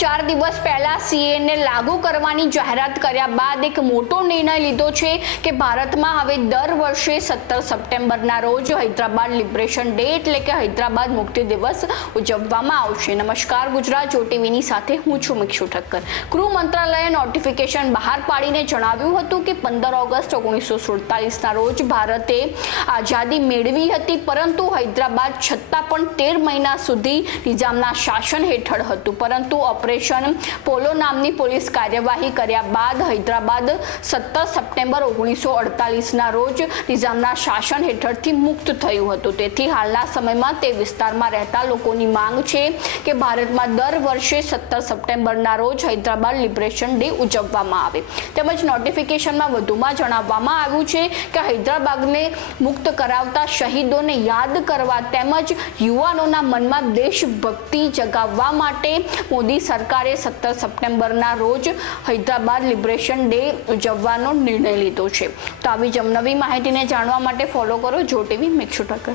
ચાર દિવસ પહેલા સીએને લાગુ કરવાની જાહેરાત કર્યા બાદ એક મોટો નિર્ણય લીધો છે કે ભારતમાં હવે દર વર્ષે સત્તર સપ્ટેમ્બરના રોજ હૈદરાબાદ લિબરેશન ડે એટલે કે હૈદરાબાદ મુક્તિ દિવસ ઉજવવામાં આવશે. નમસ્કાર, ગુજરાત જો સાથે હું છું મિક્ષુ ઠક્કર. ગૃહ મંત્રાલયે નોટિફિકેશન બહાર પાડીને જણાવ્યું હતું કે પંદર ઓગસ્ટ ઓગણીસો સુડતાલીસના રોજ ભારતે આઝાદી મેળવી હતી, પરંતુ હૈદરાબાદ છતાં પણ તેર મહિના સુધી નિઝામના શાસન હેઠળ હતું. પરંતુ ઓપરેશન પોલો નામની પોલીસ કાર્યવાહી કર્યા બાદ હૈદરાબાદ સત્તર સપ્ટેમ્બર ઓગણીસો અડતાલીસના રોજ નિઝામના શાસન હેઠળથી મુક્ત થયું હતું. તેથી હાલના સમયમાં તે વિસ્તારમાં રહેતા લોકોની માંગ છે કે ભારતમાં દર વર્ષે સત્તર સપ્ટેમ્બરના રોજ હૈદરાબાદ લિબરેશન ડે ઉજવવામાં આવે. તેમજ નોટિફિકેશનમાં વધુમાં જણાવવામાં આવ્યું છે કે હૈદરાબાદને મુક્ત કરાવતા શહીદોને યાદ કરવા તેમજ યુવાનોના મનમાં દેશભક્તિ જગાવવા માટે મોદી સરકારે સત્તર સપ્ટેમ્બરના રોજ હૈદરાબાદ લિબરેશન ડે ઉજવવાનો નિર્ણય લીધો છે. તો આવી જ નવી માહિતીને જાણવા માટે ફોલો કરો જો ટીવી મિક્ષુ ઠક્કર.